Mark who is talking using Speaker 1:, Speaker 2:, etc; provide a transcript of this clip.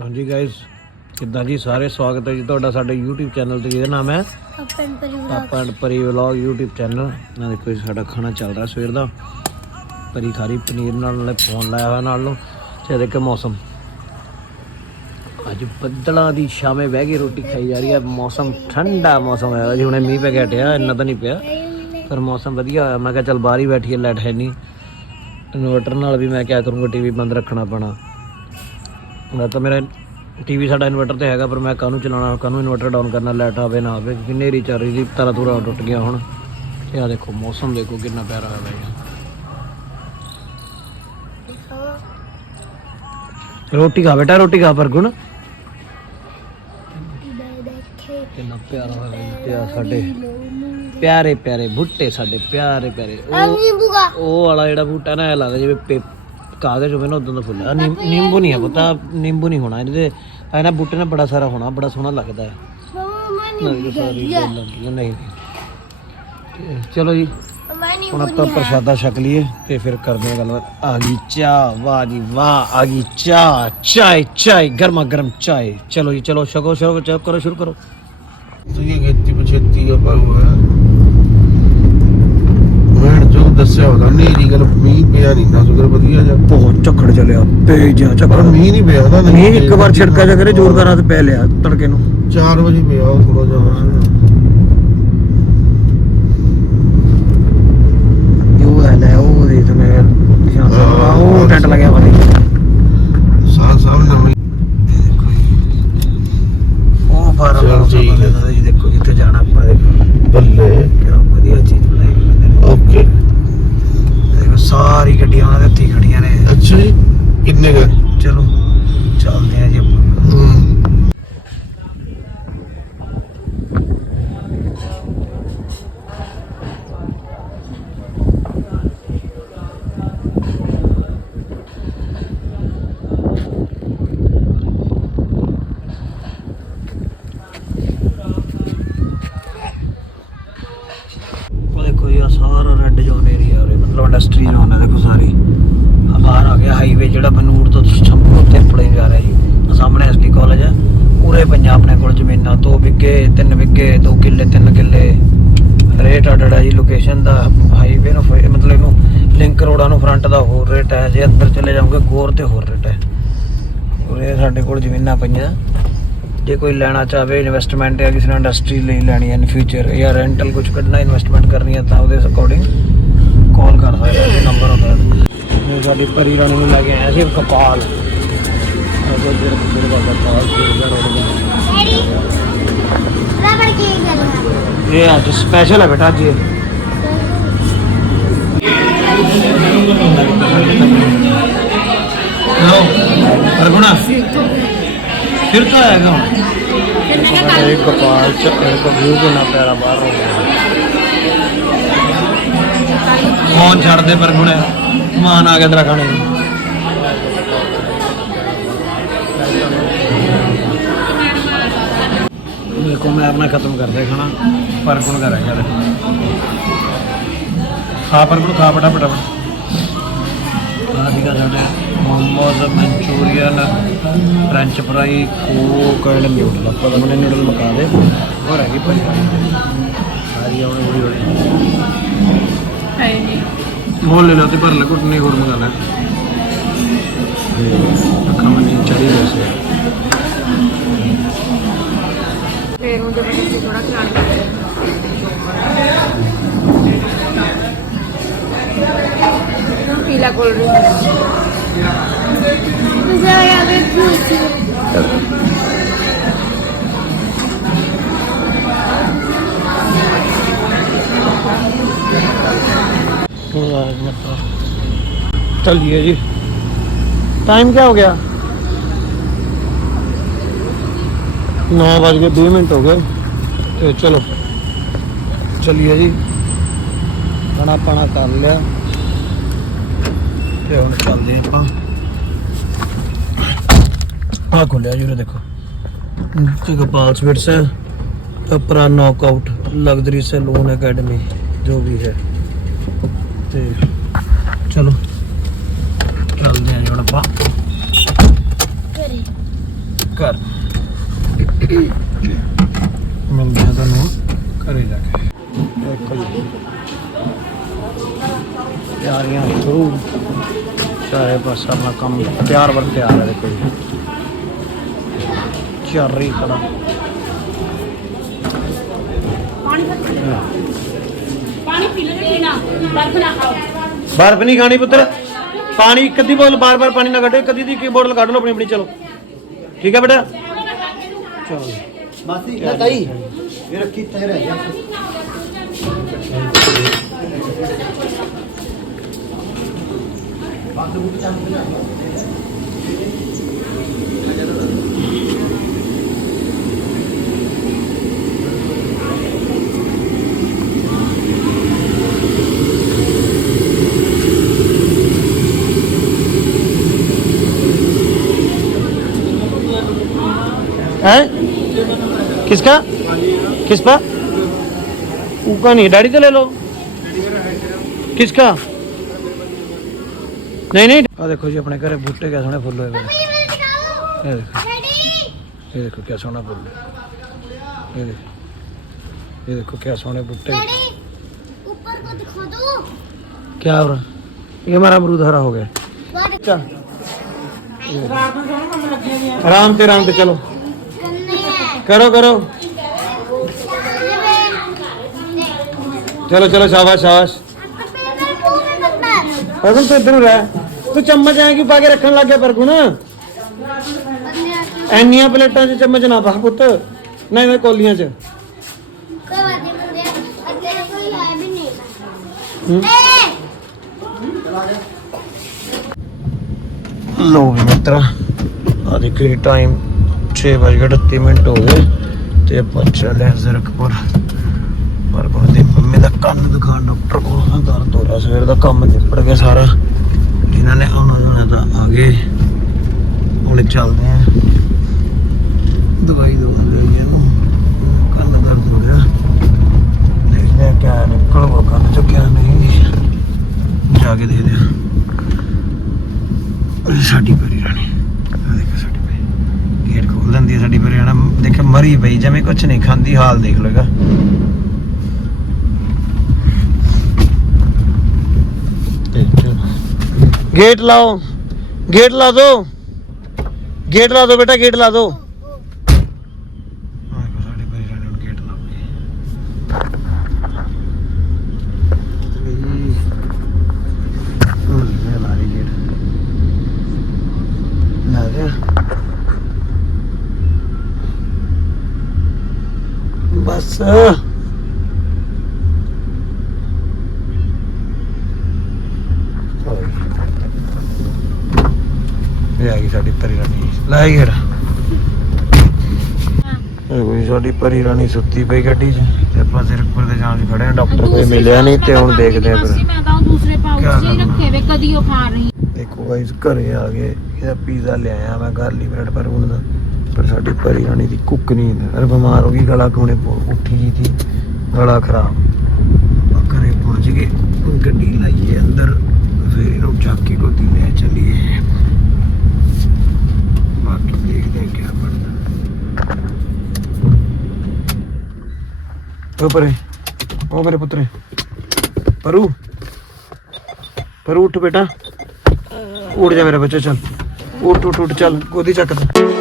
Speaker 1: ਹਾਂਜੀ ਗਾਇਸ ਕਿੱਦਾਂ ਜੀ? ਸਾਰੇ ਸਵਾਗਤ ਹੈ ਜੀ ਤੁਹਾਡਾ ਸਾਡੇ YouTube ਚੈਨਲ ਤੇ ਜਿਹਦਾ ਨਾਮ ਹੈ
Speaker 2: ਆਪਨ
Speaker 1: ਐਂਡ ਪਰੀ ਵਲੌਗ YouTube ਚੈਨਲ ਨਾ ਦੇਖੋ ਜੀ ਸਾਡਾ ਖਾਣਾ ਚੱਲ ਰਿਹਾ ਸਵੇਰ ਦਾ। ਪਰੀ ਖਾਰੀ ਪਨੀਰ ਨਾਲ ਨਾਲੇ ਫੋਨ ਲਾਇਆ ਹੋਇਆ ਨਾਲ ਨੂੰ। ਤੇ ਦੇਖੋ ਮੌਸਮ? ਅੱਜ ਬੱਦਲਾਂ ਦੀ ਸ਼ਾਮੇ ਬਹਿ ਕੇ ਰੋਟੀ ਖਾਈ ਜਾ ਰਹੀ ਹੈ। ਮੌਸਮ ਠੰਡਾ ਮੌਸਮ ਹੋਇਆ ਜੀ ਹੁਣੇ ਮੀਂਹ ਪੈ ਕੇ ਹਟਿਆ ਇੰਨਾ ਤਾਂ ਨਹੀਂ ਪਿਆ। ਪਰ ਮੌਸਮ ਵਧੀਆ ਹੋਇਆ। ਮੈਂ ਕਿਹਾ ਚੱਲ ਬਾਹਰ ਹੀ ਬੈਠੀਏ ਲਾਈਟ ਹੈ ਨਹੀਂ। ਇਨਵਰਟਰ ਨਾਲ ਵੀ ਮੈਂ ਕਿਆ ਕਰੂੰਗਾ ਟੀਵੀ ਬੰਦ ਰੱਖਣਾ ਪੈਣਾ। ਮੈਂ ਤਾਂ ਮੇਰਾ ਟੀਵੀ ਸਾਡਾ ਇਨਵਰਟਰ ਤੇ ਹੈਗਾ ਪਰ ਮੈਂ ਕਾਹਨੂੰ ਚਲਾਉਣਾ ਕਾਹਨੂੰ ਇਨਵਰਟਰ ਡਾਊਨ ਕਰਨਾ ਲਾਈਟ ਆਵੇ ਨਾ ਆਵੇ ਕਿਉਂਕਿ ਹਨੇਰੀ ਚੱਲ ਰਹੀ ਸੀ ਤਾਰਾ ਤੂਰਾ ਟੁੱਟ ਗਿਆ ਹੁਣ। ਤੇ ਆ ਦੇਖੋ ਮੌਸਮ ਦੇਖੋ ਕਿੰਨਾ ਪਿਆਰਾ ਹੈ ਰੋਟੀ ਖਾ ਬੇਟਾ ਰੋਟੀ ਖਾ ਪਰਗੁਣ।
Speaker 2: ਦੇਖੇ
Speaker 1: ਕਿੰਨਾ ਪਿਆਰਾ ਹੈ ਤੇ ਆ ਸਾਡੇ ਪਿਆਰੇ ਪਿਆਰੇ ਬੁੱਟੇ ਸਾਡੇ ਪਿਆਰੇ ਪਿਆਰੇ ਉਹ ਵਾਲਾ ਜਿਹੜਾ ਬੂਟਾ ਨਾ ਇਹ ਲੱਗਦਾ ਜਿਵੇਂ ਕਾਗਜ਼ ਹੋਵੇ ਨਾ ਉਦੋਂ ਦਾ ਫੁੱਲ ਨਿੰਬੂ ਨਹੀਂ ਹੈ ਪਤਾ ਨਿੰਬੂ ਨਹੀਂ ਹੋਣਾ ਇਹਦੇ ਤੇ ਇਹਨਾਂ ਬੂਟੇ ਨਾਲ ਬੜਾ ਸਾਰਾ ਹੋਣਾ ਬੜਾ ਸੋਹਣਾ ਲੱਗਦਾ ਹੈ। ਚਲੋ ਜੀ ਹੁਣ ਆਪਾਂ ਪ੍ਰਸ਼ਾਦਾ ਛਕ ਲਈਏ ਤੇ ਫਿਰ ਕਰਦੇ ਹਾਂ ਗੱਲਬਾਤ। ਆ ਗਈ ਚਾਹ ਵਾਹ ਜੀ ਵਾਹ ਆ ਗਈ ਚਾਹ ਚਾਏ ਚਾਏ ਗਰਮਾ ਗਰਮ ਚਾਏ ਚਲੋ ਜੀ ਚਲੋ ਛਕੋ ਛਕੋ ਚੈੱਕ ਕਰੋ ਸ਼ੁਰੂ ਕਰੋ।
Speaker 3: ਤੁਸੀਂ ਖੇਤੀ ਪਛੇਤੀ ਆਪਾਂ ਹੋਇਆ ਦੱਸਿਆ ਉਹਦਾ ਨੇਰੀ ਗੱਲ ਮੀਂਹ ਪਿਆ ਨਹੀਂ ਨਾ ਸੁਗਰ ਵਧੀਆ ਜਾ
Speaker 1: ਬਹੁਤ ਝੱਖੜ ਚੱਲਿਆ ਤੇਜ਼ ਆ
Speaker 3: ਪਰ
Speaker 1: ਝੱਖੜ
Speaker 3: ਮੀਂਹ ਨਹੀਂ ਪਿਆ ਉਹਦਾ
Speaker 1: ਮੀਂਹ ਇੱਕ ਵਾਰ ਛਿੜਕਾ ਜਾ ਕਰੇ ਜ਼ੋਰਦਾਰ ਹੱਥ ਪੈ ਲਿਆ ਤੜਕੇ ਨੂੰ।
Speaker 3: 4 ਵਜੇ ਪਿਆ ਥੋੜਾ ਜਿਹਾ
Speaker 1: ਉਹ ਹੈ ਲੈ ਉਹ ਦੇ ਤੇ ਮੈਂ ਧਿਆਨ ਨਾਲ ਉਹ ਟੈਂਟ ਲੱਗਿਆ ਵਾ
Speaker 3: ਸਾਹ ਸਾਹ ਨਵੀਂ
Speaker 1: ਉਹ ਫਾਰਮ
Speaker 3: ਚਲੋ ਠੀਕ ਹੈ।
Speaker 1: ਦਾ ਜੀ ਦੇਖੋ ਜਿੱਥੇ ਜਾਣਾ ਆਪਾਂ ਦੇਖੋ
Speaker 3: ਬੱਲੇ
Speaker 1: ਕੀ ਵਧੀਆ ਚੀਜ਼ ਬਣਾਈ ਹੋਈ ਬੰਦੇ ਨੇ
Speaker 3: ਓਕੇ
Speaker 1: ਦੇਖੋ ਸਾਰੀ ਗੱਡੀਆਂ ਉਹਨਾਂ ਦੇ ਉੱਤੇ ਹੀ ਖੜੀਆਂ ਨੇ
Speaker 3: ਅੱਛਾ ਜੀ ਕਿੰਨੇ ਕ
Speaker 1: ਚਲੋ ਚੱਲਦੇ ਆ ਜੀ ਆਪਾਂ
Speaker 3: ਹੂੰ
Speaker 1: ਉਹ ਦੇਖੋ ਜੀ ਆ ਸਾਰਾ ਰੈੱਡ ਜ਼ੋਨ ਏਰੀਆ ਉਰੇ ਮਤਲਬ ਇੰਡਸਟਰੀ ਜ਼ੋਨ ਦੇਖੋ ਸਾਰੀ ਬਾਹਰ ਆ ਗਿਆ ਹਾਈਵੇ ਜਿਹੜਾ ਬਨੂੜ ਤੋਂ ਸ਼ੰਭੂ ਤੇ ਪੜੇ ਜਾ ਰਿਹਾ ਜੀ। ਸਾਹਮਣੇ ਐਸਟੀ ਕਾਲਜ ਹੈ ਪੂਰੇ ਪੰਜਾਬ ਆਪਣੇ ਕੋਲ ਜ਼ਮੀਨਾਂ, ਦੋ ਵਿਗੇ, ਤਿੰਨ ਵਿਗੇ, ਦੋ ਕਿੱਲੇ, ਤਿੰਨ ਕਿੱਲੇ। ਰੇਟ ਅਡੜਾ ਜੀ ਲੋਕੇਸ਼ਨ ਦਾ ਹਾਈਵੇ ਨੂੰ ਮਤਲਬ ਇਹਨੂੰ ਲਿੰਕ ਰੋਡਾਂ ਨੂੰ ਫਰੰਟ ਦਾ ਹੋਰ ਰੇਟ ਹੈ, ਜੇ ਅੰਦਰ ਚਲੇ ਜਾਓਗੇ ਗੋਰ ਤੇ ਹੋਰ ਰੇਟ ਹੈ। ਉਰੇ ਸਾਡੇ ਕੋਲ ਜ਼ਮੀਨਾਂ ਪਈਆਂ। ਜੇ ਕੋਈ ਲੈਣਾ ਚਾਹਵੇ ਇਨਵੈਸਟਮੈਂਟ ਜਾਂ ਕਿਸੇ ਨੇ ਇੰਡਸਟਰੀ ਲਈ ਲੈਣੀ ਹੈ ਇਨ ਫਿਊਚਰ ਜਾਂ ਰੈਂਟਲ ਕੁਝ ਕੱਢਣਾ ਇਨਵੈਸਟਮੈਂਟ ਕਰਨੀ ਹੈ, ਤਾਂ ਉਹਦੇ ਅਕੋਰਡਿੰਗ ਕਾਲ ਕਰ ਸਕਦੇ ਹੋ ਨੰਬਰ ਹੁੰਦਾ ਹੈ ਇਹ ਸਾਡੀ ਪਰੀ ਰਾਣੀ ਨੂੰ ਲੈ ਕੇ ਆਇਆ ਸੀ ਕਪਾਲ ਅਗਰ ਜਿਹੜਾ ਜਿਹੜੇ ਦਾ ਕਪਾਲ ਸੀ ਜਿਹੜਾ ਉਹਦੇ
Speaker 2: ਡੈਡੀ ਰਬੜ ਕੀ ਕਰਨਾ
Speaker 1: ਇਹ ਅੱਜ ਸਪੈਸ਼ਲ ਹੈ ਬੇਟਾ ਜੀ ਲੋ ਅਰਗੁਣਾ ਫਿਰ ਤਾਂ ਆਏਗਾ ਹੁਣ ਇੱਕ ਕਪਾਲ ਚ ਇੱਕ ਵਿਊ ਕਿੰਨਾ ਪਿਆਰਾ ਬਾਹਰ ਹੋ ਗਿਆ ਛੱਡ ਦੇ ਪਰ ਹੁਣ। ਮਾਨ ਆ ਗਿਆ ਤੇਰਾ ਖਾਣੇ ਨੂੰ। ਦੇਖੋ ਮੈਂ ਆਪਣਾ ਖਤਮ ਕਰ ਦਿਆ ਖਾਣਾ। ਪਰ ਕੋਣ ਕਰ ਰਿਹਾ ਖਾ ਪਰ ਕੋਣ ਖਾ ਫਟਾਫਟ। ਆ ਸੀਗਾ ਸਾਡਾ। Momos manchurian, french fry, coke and noodle ਆਪਾਂ ਤਾਂ ਨਿਊਡਲ ਮਕਾ ਦੇ। ਹੋਰ ਹੈਗੀ ਭਾਈ ਸਾਰੀ ਆਉਣੀ ਬੜੀ ਹੋਣੀ ਮੋਲ ਲੈ ਲਾ ਤੇ ਭਰ ਲੈ ਕੁੱਟ ਨਹੀਂ ਹੋਰ ਮੰਗਾ ਲੈ। ਅੱਖਾਂ ਮਨੀ ਚੜੀ ਵੈਸੇ
Speaker 4: ਫਿਰ ਉਹਦੇ ਵਿੱਚ ਥੋੜਾ ਖਾਣ ਪੀਲਾ ਕੋਲ
Speaker 2: ਜ਼ਰਾ ਵੀ ਖੁਸ਼ੀ
Speaker 1: चलिए जी टाइम क्या हो गया नौ बज के बीस मिनट हो गए तो चलो चलिए जी ਖਾਣਾ ਪਾਣਾ ਕਰ ਲਿਆ ਤੇ ਹੁਣ ਚੱਲਦੇ ਆਪਾਂ ਆ ਖੋਲਿਆ ਜੀ ਉਰੇ ਦੇਖੋ ਤੇ ਗੋਪਾਲ ਸਵੀਟਸ ਹੈ Apra knockout luxury salon academy ਜੋ ਵੀ ਹੈ ਤੇ ਚਲੋ ਚੱਲਦੇ ਆਂ ਜੀ ਹੁਣ ਆਪਾਂ
Speaker 2: ਕਰੇ
Speaker 1: ਘਰ। ਮਿਲਦੇ ਆ ਤੁਹਾਨੂੰ ਘਰੇ ਜਾ ਕੇ। ਦੇਖੋ ਜੀ। ਤਿਆਰੀਆਂ ਸ਼ੁਰੂ। ਚਾਰੇ ਪਾਸੇ ਆਪਣਾ ਕੰਮ ਤਿਆਰ ਵਰ ਤਿਆਰ ਹੈ ਦੇਖੋ ਜੀ। ਚੱਲ ਰਹੀ ਖੜਾ।
Speaker 5: ਪਾਣੀ ਪੀ ਲੈਣਾ ਪੀਣਾ ਬਰਫ ਨਾ ਖਾਓ।
Speaker 1: ਬਰਫ ਨਹੀਂ ਖਾਣੀ ਪੁੱਤਰ। ਪਾਣੀ ਇੱਕ ਅੱਧੀ ਬੋਤਲ ਬਾਰ-ਬਾਰ ਪਾਣੀ ਨਾ ਕੱਢੋ ਇੱਕ ਅੱਧੀ ਦੀ ਇੱਕ ਬੋਤਲ ਕੱਢ ਲਓ ਆਪਣੀ ਆਪਣੀ ਚਲੋ ਠੀਕ ਹੈ ਬੇਟਾ ਚਲੋ
Speaker 6: ਮਾਸੀ ਨਾ ਤਾਈ ਇਹ ਰੱਖੀ ਤੇ ਰਹਿ ਗਿਆ
Speaker 1: है? किसका? किस पर ऊका नहीं डैडी तो ले लो। किसका? नहीं नहीं। आ देखो जी अपने घरे बूटे क्या सोने फुल हैं।
Speaker 2: ये
Speaker 1: देखो। ये देखो क्या सोना फूल ये देखो। ये देखो क्या सोने बूटे।
Speaker 2: डैडी ऊपर को दिखा दो।
Speaker 1: क्या हो रहा ये हमारा अमरूद हरा हो गया। आराम से आराम से चलो। ਕਰੋ ਕਰੋ। ਚਲੋ
Speaker 2: ਚਲੋ, ਸ਼ਾਬਾਸ਼ ਸ਼ਾਬਾਸ਼। ਅਗਨ ਤੂੰ
Speaker 1: ਇੱਧਰ ਰਹਿ। ਤੂੰ ਚਮਚ ਐਂ ਕਿਉਂ ਪਾ ਕੇ ਰੱਖਣ ਲੱਗ ਗਿਆ ਪਰਗੂ ਨਾ ਐਨੀਆਂ ਪਲੇਟਾਂ 'ਚ ਚਮਚ ਨਾ ਪਾ ਪੁੱਤ। ਨਹੀਂ ਮੈਂ ਕੋਲੀਆਂ 'ਚ। ਲੋ ਵੀ ਮਿੱਤਰਾ ਆ ਦੇਖੋ ਟਾਈਮ 6:38 ਮਿੰਟ ਹੋ ਗਏ ਤੇ ਆਪਾਂ ਚੱਲੇ ਹਾਂ ਜ਼ਰਕਪੁਰ ਪਰ ਕੋਲ ਦੀ ਦਾ ਕੰਨ ਦਿਖਾਣ ਡਾਕਟਰ ਕੋਲ ਹਾਂ ਦਰਦ ਹੋ ਰਿਹਾ, ਸਵੇਰ ਦਾ ਕੰਮ ਨਿਪਟ ਗਿਆ ਸਾਰਾ। ਇਹਨਾਂ ਨੇ ਆਉਣਾ ਜਾਣਾ ਤਾਂ ਆ ਗਏ। ਹੁਣ ਚੱਲਦੇ ਆ ਦਵਾਈ ਦਵਾ ਲਈ ਇਹਨੂੰ। ਕੰਨ ਦਰਦ ਹੋ ਰਿਹਾ। ਦੇਖਦੇ ਆ ਕਿਆ ਨਿਕਲੂਗਾ, ਕੰਨ ਚੋਂ ਕਿਆ ਨਹੀਂ। ਜਾ ਕੇ ਦੇਖਦੇ ਆ ਸਾਡੀ ਪਰੀ ਰਾਣੀ ਆ ਦੇਖੋ ਸਾਡੀ ਪਰੀ ਗੇਟ ਖੋਲ ਦਿੰਦੀ ਹੈ ਸਾਡੀ ਪਰੀ ਰਾਣੀ ਦੇਖ ਮਰੀ ਪਈ, ਜਿਵੇਂ ਕੁਛ ਨਹੀਂ, ਖਾਂਦੀ ਹਾਲ ਦੇਖ ਲੋ ਗੇਟ ਲਾਓ, ਗੇਟ ਲਾ ਦੋ। ਗੇਟ ਲਾ ਦੋ ਬੇਟਾ, ਗੇਟ ਲਾ ਦੋ। बस ਇਹ ਆ ਗਈ ਸਾਡੀ ਪਰੀ ਰਾਣੀ ਲੈ ਗੇੜ ਇਹ ਕੋਈ ਸਾਡੀ ਪਰੀ ਰਾਣੀ ਸੁੱਤੀ ਪਈ ਗੱਡੀ 'ਚ। ਤੇ ਆਪਾਂ ਸਿਰਕਪੁਰ ਦੇ ਜਾਣ 'ਚ ਖੜੇ ਆ ਡਾਕਟਰ ਕੋਈ ਮਿਲਿਆ ਨਹੀਂ ਤੇ ਹੁਣ ਦੇਖਦੇ ਆ ਫਿਰ।
Speaker 5: ਮੈਂ ਤਾਂ ਦੂਸਰੇ ਪਾਉਚ
Speaker 1: ਕਿਆ
Speaker 5: 'ਚ ਹੀ
Speaker 1: ਕਰਨਾ?
Speaker 5: ਰੱਖੇ ਵੇ ਕਦੀ ਉਹ ਖਾ ਰਹੀ।
Speaker 1: ਦੇਖੋ ਗਾਇਸ ਘਰੇ ਆ ਗਏ ਇਹਦਾ ਪੀਜ਼ਾ ਲਿਆਇਆ ਮੈਂ ਗਾਰਲੀ ਬ੍ਰੈਡ ਪਰ ਹੁਣ ਦਾ ਪਰ ਸਾਡੀ ਪਰੀ ਰਾਣੀ ਦੀ ਕੁੱਕ ਨਹੀਂ ਅਰ ਬਿਮਾਰ ਹੋ ਗਈ, ਗਲਾ ਕੋਣੇ ਉੱਠੀ ਜੀ ਸੀ ਗਲਾ ਖਰਾਬ। ਘਰੇ ਪਹੁੰਚ ਗਏ ਗੱਡੀ ਲਾਈਏ ਅੰਦਰ ਫਿਰ ਇਹਨੂੰ ਚੱਕ ਕੇ ਗੋਦੀ ਲੈ ਚੱਲੀਏ। ਬਾਕੀ ਪਰੇ, ਉਹ ਮੇਰੇ ਪੁੱਤਰੇ। ਪਰੂ ਪਰੂ ਉੱਠ ਬੇਟਾ। ਉੱਠ ਜਾ ਮੇਰੇ ਬੱਚੇ, ਚੱਲ। ਉੱਠ ਉੱਠ ਉੱਠ, ਚੱਲ। ਗੋਦੀ ਚੱਕ ਦੇ